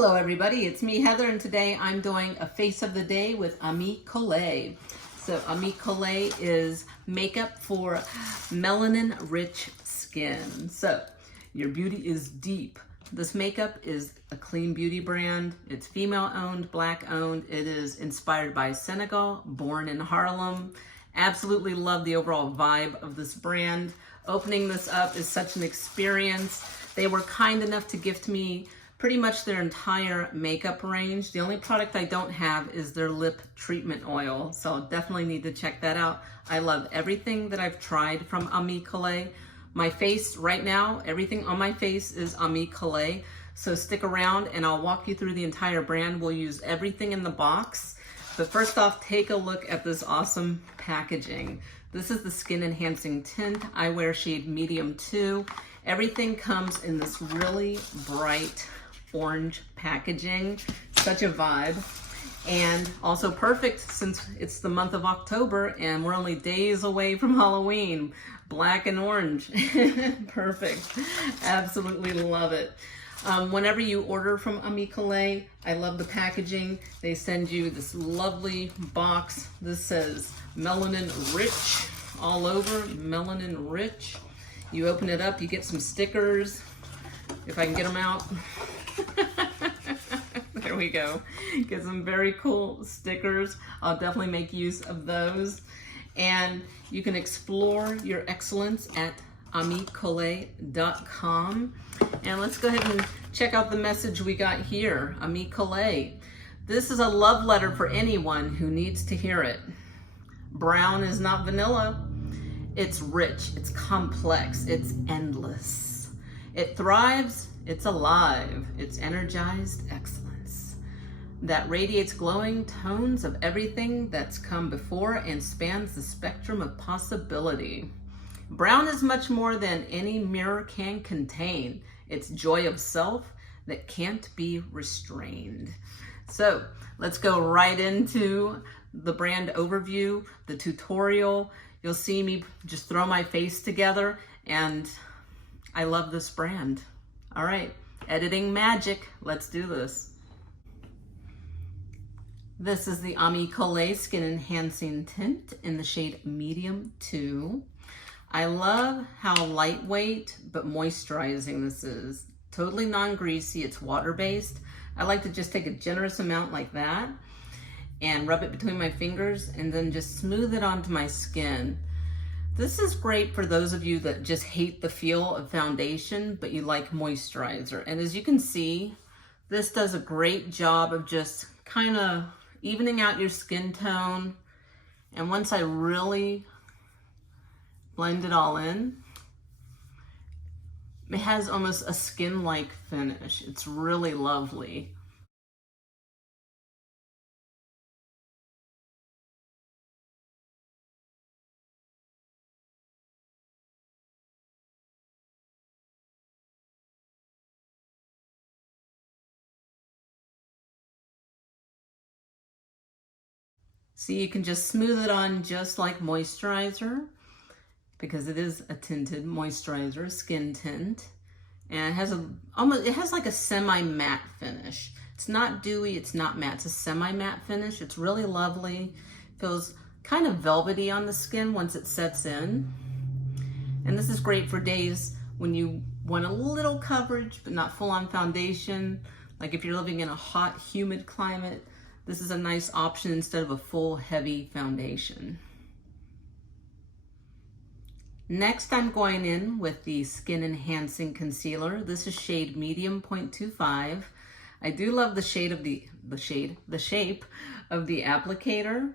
Hello everybody, it's me Heather, and today I'm doing a face of the day with Colé. So Colé is makeup for melanin-rich skin. So your beauty is deep. This makeup is a clean beauty brand. It's female owned, black owned. It is inspired by Senegal, born in Harlem. Absolutely love the overall vibe of this brand. Opening this up is such an experience. They were kind enough to gift me pretty much their entire makeup range. The only product I don't have is their lip treatment oil, so I'll definitely need to check that out. I love everything that I've tried from Colé. My face right now, everything on my face is Colé. So stick around and I'll walk you through the entire brand. We'll use everything in the box. But first off, take a look at this awesome packaging. This is the Skin Enhancing Tint. I wear shade medium 2. Everything comes in this really bright orange packaging. Such a vibe. And also perfect since it's the month of October and we're only days away from Halloween. Black and orange. Perfect. Absolutely love it. Whenever you order from Colé, I love the packaging. They send you this lovely box. This says Melanin-Rich all over, Melanin-Rich. You open it up, you get some stickers, if I can get them out. There we go. Get some very cool stickers. I'll definitely make use of those. And you can explore your excellence at amicolé.com. And let's go ahead and check out the message we got here. Colé. This is a love letter for anyone who needs to hear it. Brown is not vanilla. It's rich, it's complex, it's endless. It thrives, it's alive, it's energized excellence that radiates glowing tones of everything that's come before and spans the spectrum of possibility. Brown is much more than any mirror can contain. It's joy of self that can't be restrained. So let's go right into the brand overview, the tutorial. You'll see me just throw my face together, and I love this brand. All right, editing magic, let's do this. This is the Colé Skin Enhancing Tint in the shade Medium 2. I love how lightweight but moisturizing this is. Totally non-greasy, it's water-based. I like to just take a generous amount like that and rub it between my fingers and then just smooth it onto my skin. This is great for those of you that just hate the feel of foundation, but you like moisturizer. And as you can see, this does a great job of just kind of evening out your skin tone. And once I really blend it all in, it has almost a skin-like finish. It's really lovely. See, you can just smooth it on just like moisturizer because it is a tinted moisturizer, skin tint. And it has like a semi-matte finish. It's not dewy, it's not matte, it's a semi-matte finish. It's really lovely. Feels kind of velvety on the skin once it sets in. And this is great for days when you want a little coverage but not full on foundation. Like if you're living in a hot, humid climate, this is a nice option instead of a full, heavy foundation. Next, I'm going in with the Skin Enhancing Concealer. This is shade Medium 0.25. I do love the shade of the shape of the applicator.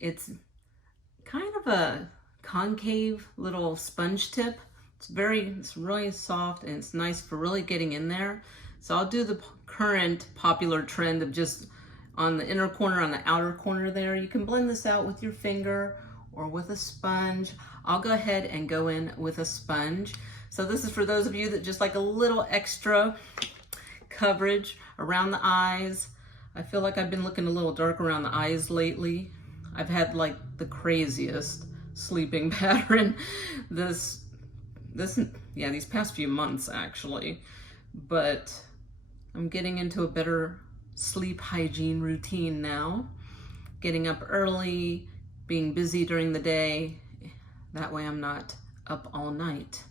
It's kind of a concave little sponge tip. It's really soft and it's nice for really getting in there. So I'll do the current popular trend of just on the inner corner, on the outer corner there. You can blend this out with your finger or with a sponge. I'll go ahead and go in with a sponge. So this is for those of you that just like a little extra coverage around the eyes. I feel like I've been looking a little dark around the eyes lately. I've had like the craziest sleeping pattern these past few months actually. But I'm getting into a better sleep hygiene routine now. Getting up early, being busy during the day. That way I'm not up all night.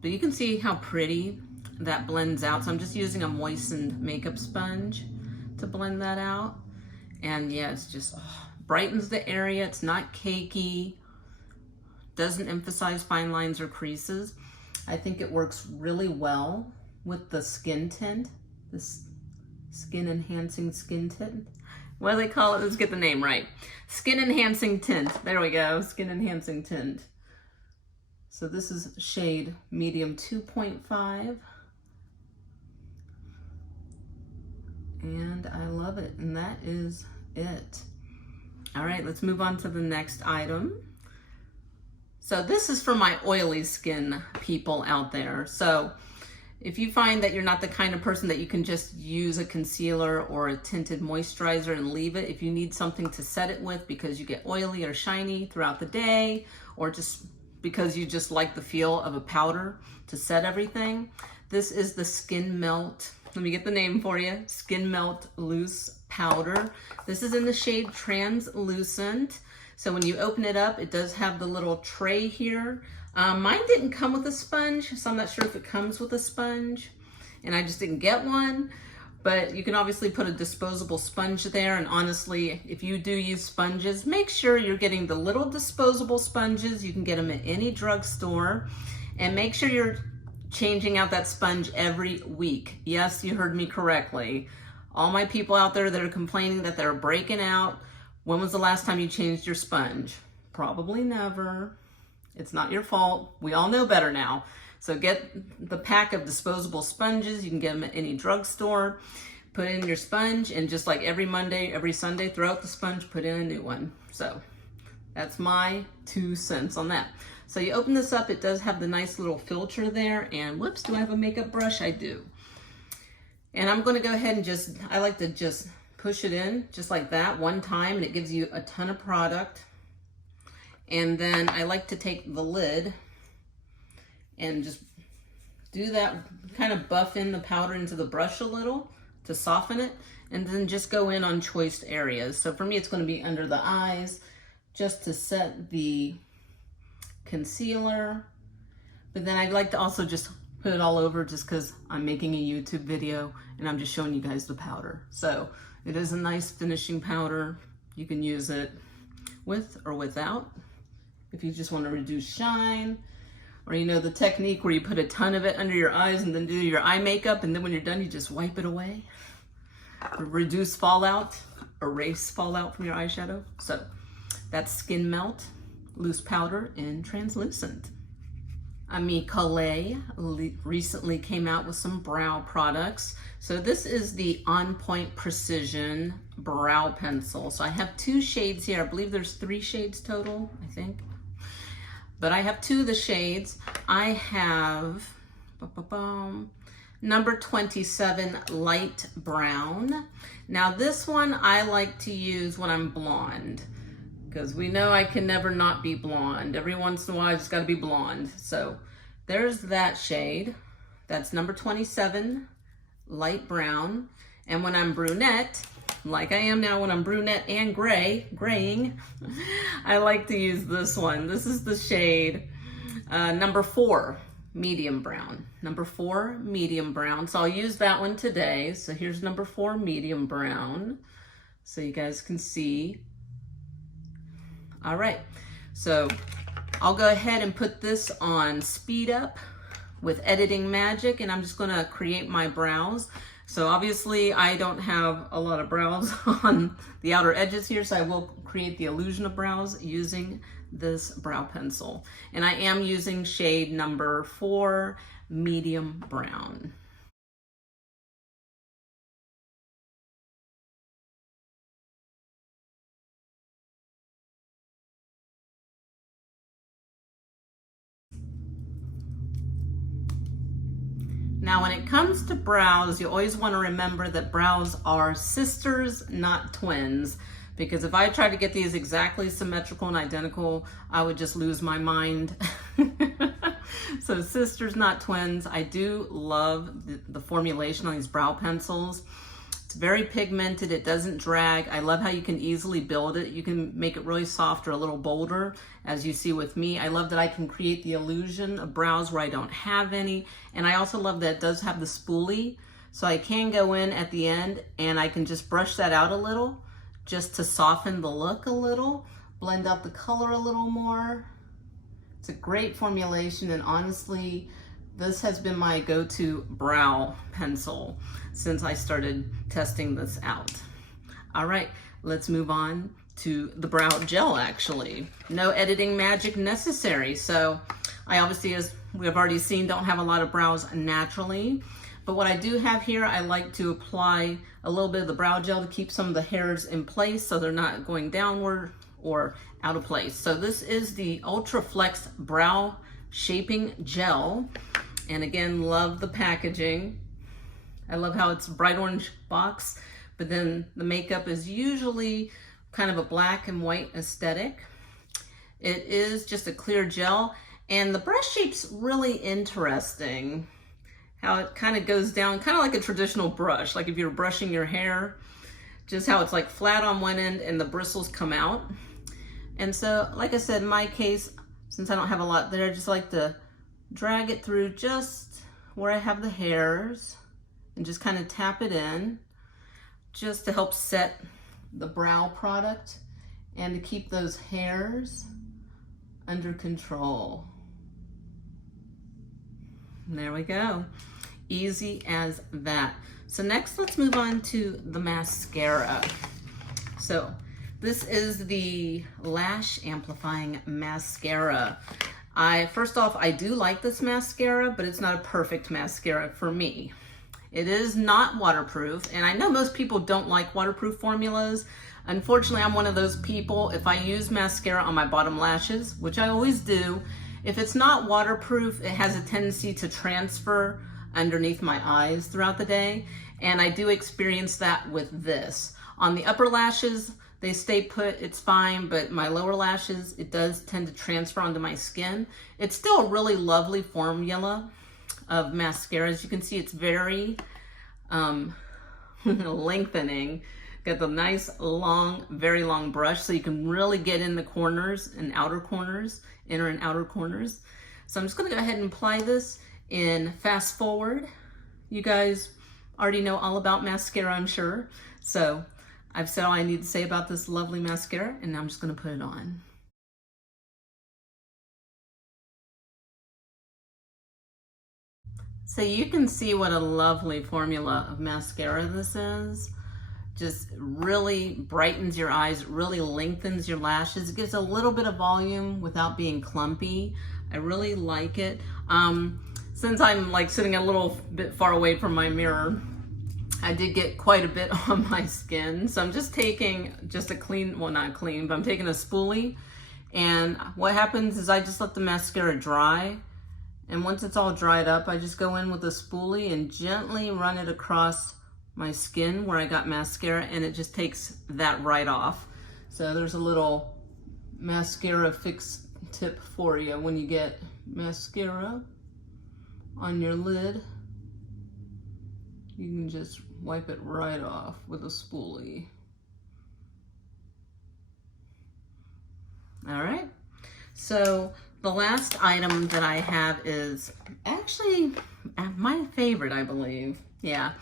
But you can see how pretty that blends out. So I'm just using a moistened makeup sponge to blend that out. And yeah, it's just brightens the area. It's not cakey. Doesn't emphasize fine lines or creases. I think it works really well with the skin tint, this skin enhancing skin tint. What do they call it? Let's get the name right. Skin enhancing tint. There we go. Skin enhancing tint. So this is shade medium 2.5. And I love it. And that is it. All right, let's move on to the next item. So this is for my oily skin people out there. So if you find that you're not the kind of person that you can just use a concealer or a tinted moisturizer and leave it, if you need something to set it with because you get oily or shiny throughout the day, or just because you just like the feel of a powder to set everything, this is the Skin Melt. Let me get the name for you. Skin Melt Loose Powder. This is in the shade Translucent. So when you open it up, it does have the little tray here. Mine didn't come with a sponge, so I'm not sure if it comes with a sponge, and I just didn't get one. But you can obviously put a disposable sponge there, and honestly, if you do use sponges, make sure you're getting the little disposable sponges. You can get them at any drugstore, and make sure you're changing out that sponge every week. Yes, you heard me correctly. All my people out there that are complaining that they're breaking out, when was the last time you changed your sponge? Probably never. It's not your fault. We all know better now. So get the pack of disposable sponges. You can get them at any drugstore. Put in your sponge, and just like every Monday, every Sunday, throw out the sponge, put in a new one. So that's my 2 cents on that. So you open this up, it does have the nice little filter there, and whoops, do I have a makeup brush? I do. And I'm gonna go ahead and I like to just push it in just like that one time, and it gives you a ton of product. And then I like to take the lid and just do that, kind of buff in the powder into the brush a little to soften it, and then just go in on choice areas. So for me, it's going to be under the eyes, just to set the concealer. But then I'd like to also just put it all over, just because I'm making a YouTube video and I'm just showing you guys the powder. So it is a nice finishing powder. You can use it with or without, if you just want to reduce shine, or you know the technique where you put a ton of it under your eyes and then do your eye makeup, and then when you're done, you just wipe it away. Reduce fallout, erase fallout from your eyeshadow. So that's Skin Melt Loose Powder in Translucent. Colé recently came out with some brow products. So this is the On Point Precision Brow Pencil. So I have 2 shades here. I believe there's 3 shades total, I think. But I have 2 of the shades. I have number 27 Light Brown. Now this one I like to use when I'm blonde, because we know I can never not be blonde. Every once in a while I just gotta be blonde. So there's that shade. That's number 27 Light Brown. And when I'm brunette, like I am now when I'm brunette and graying, I like to use this one. This is the shade number 4 Medium Brown. Number 4 Medium Brown. So I'll use that one today. So here's number 4 Medium Brown, so you guys can see. All right, so I'll go ahead and put this on speed up with Editing Magic, and I'm just gonna create my brows. So obviously I don't have a lot of brows on the outer edges here, so I will create the illusion of brows using this brow pencil. And I am using shade number 4 Medium Brown. Now, when it comes to brows, you always want to remember that brows are sisters, not twins. Because if I tried to get these exactly symmetrical and identical, I would just lose my mind. So sisters, not twins. I do love the formulation on these brow pencils. It's very pigmented, it doesn't drag. I love how you can easily build it. You can make it really soft or a little bolder, as you see with me. I love that I can create the illusion of brows where I don't have any. And I also love that it does have the spoolie, so I can go in at the end and I can just brush that out a little, just to soften the look a little, blend out the color a little more. It's a great formulation, and honestly, this has been my go-to brow pencil since I started testing this out. All right, let's move on to the brow gel actually. No editing magic necessary. So I obviously, as we have already seen, don't have a lot of brows naturally. But what I do have here, I like to apply a little bit of the brow gel to keep some of the hairs in place so they're not going downward or out of place. So this is the Ultra Flex Brow Shaping Gel. And again, love the packaging. I love how it's a bright orange box, but then the makeup is usually kind of a black and white aesthetic. It is just a clear gel, and the brush shape's really interesting. How it kind of goes down, kind of like a traditional brush, like if you're brushing your hair, just how it's like flat on one end and the bristles come out. And so, like I said, in my case, since I don't have a lot there, I just like to drag it through just where I have the hairs and just kind of tap it in just to help set the brow product and to keep those hairs under control. And there we go. Easy as that. So next, let's move on to the mascara. So this is the Lash-Amplifying Mascara. First off, I do like this mascara, but it's not a perfect mascara for me. It is not waterproof, and I know most people don't like waterproof formulas. Unfortunately, I'm one of those people. If I use mascara on my bottom lashes, which I always do, if it's not waterproof, it has a tendency to transfer underneath my eyes throughout the day, and I do experience that with this. On the upper lashes, they stay put, it's fine, but my lower lashes, it does tend to transfer onto my skin. It's still a really lovely formula of mascara. As you can see, it's very lengthening. Got the nice long, very long brush, so you can really get in the corners and outer corners, inner and outer corners. So I'm just gonna go ahead and apply this in fast forward. You guys already know all about mascara, I'm sure. So I've said all I need to say about this lovely mascara, and now I'm just gonna put it on. So you can see what a lovely formula of mascara this is. Just really brightens your eyes, really lengthens your lashes. It gives a little bit of volume without being clumpy. I really like it. Since I'm like sitting a little bit far away from my mirror, I did get quite a bit on my skin. So I'm just taking just a clean, well not clean, but I'm taking a spoolie. And what happens is I just let the mascara dry. And once it's all dried up, I just go in with a spoolie and gently run it across my skin where I got mascara, and it just takes that right off. So there's a little mascara fix tip for you when you get mascara on your lid. You can just wipe it right off with a spoolie. All right, so the last item that I have is actually my favorite, I believe. Yeah,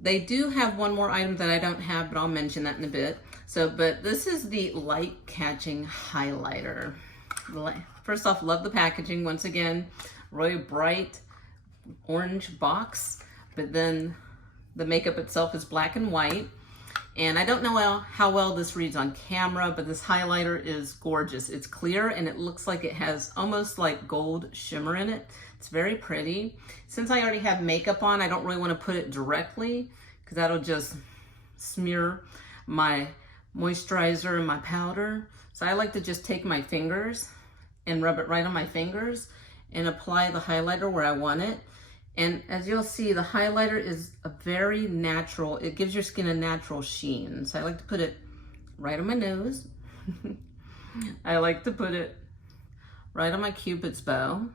they do have one more item that I don't have, but I'll mention that in a bit. So, but this is the light catching highlighter. First off, love the packaging. Once again, really bright orange box, but then the makeup itself is black and white. And I don't know how well this reads on camera, but this highlighter is gorgeous. It's clear and it looks like it has almost like gold shimmer in it. It's very pretty. Since I already have makeup on, I don't really want to put it directly because that'll just smear my moisturizer and my powder. So I like to just take my fingers and rub it right on my fingers and apply the highlighter where I want it. And as you'll see, the highlighter is a very natural, it gives your skin a natural sheen. So I like to put it right on my nose. I like to put it right on my Cupid's bow.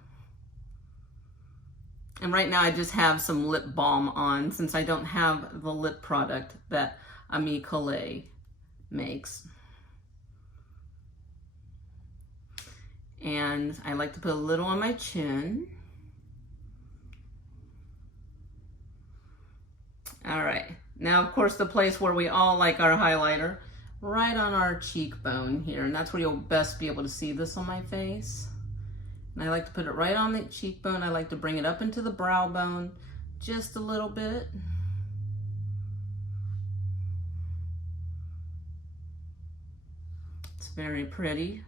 And right now I just have some lip balm on since I don't have the lip product that Ami Colé makes. And I like to put a little on my chin. All right, now of course the place where we all like our highlighter, right on our cheekbone here, and that's where you'll best be able to see this on my face. And I like to put it right on the cheekbone. I like to bring it up into the brow bone just a little bit. It's very pretty.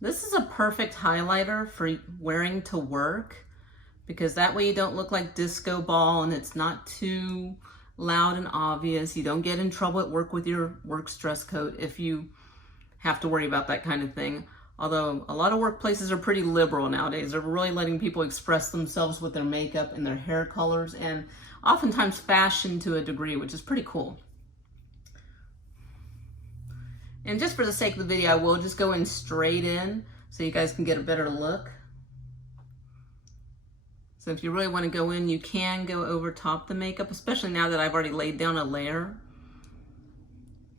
This is a perfect highlighter for wearing to work, because that way you don't look like disco ball and it's not too loud and obvious. You don't get in trouble at work with your work dress coat if you have to worry about that kind of thing. Although a lot of workplaces are pretty liberal nowadays. They're really letting people express themselves with their makeup and their hair colors, and oftentimes fashion to a degree, which is pretty cool. And just for the sake of the video, I will just go in straight in so you guys can get a better look. So if you really want to go in, you can go over top the makeup, especially now that I've already laid down a layer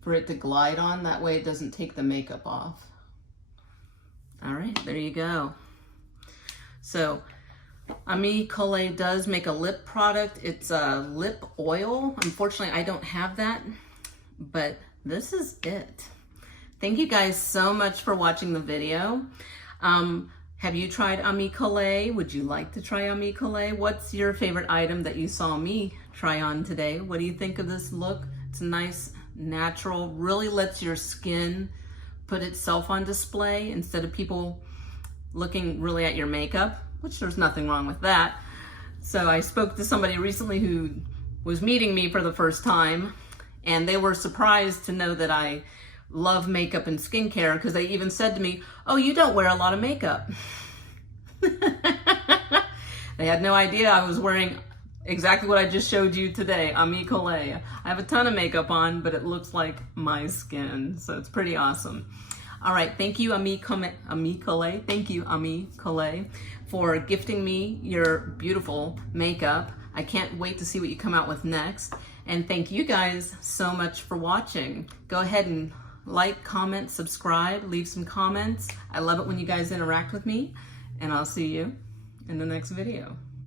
for it to glide on. That way it doesn't take the makeup off. All right, there you go. So Ami Colé does make a lip product. It's a lip oil. Unfortunately, I don't have that, but this is it. Thank you guys so much for watching the video. Have you tried Ami Colé? Would you like to try Ami Colé? What's your favorite item that you saw me try on today? What do you think of this look? It's nice, natural, really lets your skin put itself on display instead of people looking really at your makeup, which there's nothing wrong with that. So I spoke to somebody recently who was meeting me for the first time, and they were surprised to know that I love makeup and skincare, because they even said to me, "Oh, you don't wear a lot of makeup." They had no idea I was wearing exactly what I just showed you today, Ami Colé. I have a ton of makeup on, but it looks like my skin, so it's pretty awesome. All right, thank you, Ami Colé. Thank you, Ami Colé, for gifting me your beautiful makeup. I can't wait to see what you come out with next. And thank you guys so much for watching. Go ahead and like, comment, subscribe, leave some comments. I love it when you guys interact with me, and I'll see you in the next video.